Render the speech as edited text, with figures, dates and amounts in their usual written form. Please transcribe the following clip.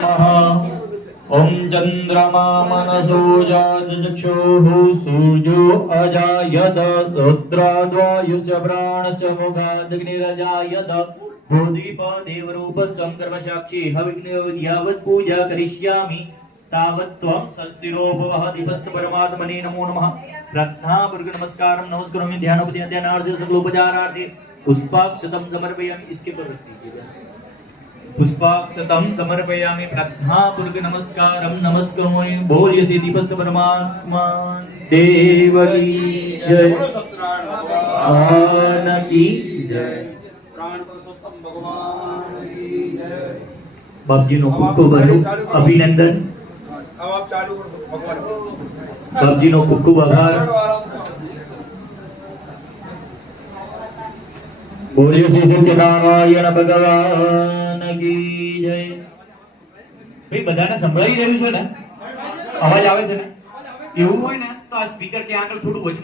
ओम चंद्रमा मनसो जातचक्षुः सूर्यो अजायत रुद्राद्वायुश्च प्राणश्च मुखादग्निरजायत भूदीप देवरूपस्थं कर्मसाक्षी हविग्नो यावत् पूजा करिष्यामि तावत् त्वं सत्तिरो भवः दीपस्थ परमात्मने नमो नमः प्रार्थनापूर्वक नमस्करोमि ध्यानार्थे सकलोपचारार्थे पुष्पाक्षतं समर्पयामि। इसके प्रवृत्ति पुष्पाक्षतं समर्पयामि प्रार्थनापूर्वक नमस्करोमि। बोलिए श्री दीपस्थ परमात्मा देव की जय, भगवान की जय, प्राण पुरुषोत्तम भगवान की जय। बापजी नो खूब अभिनंदन। अब आप चालू करो भगवान। बापजी नो खूब आभार। बोलिए श्री सत्यनारायण भगवान की जय। ભાઈ બધાને સંભળાઈ રહ્યું છે ને? અવાજ આવે છે ને? એવું હોય ને તો આ સ્પીકર ત્યાં આગળ થોડું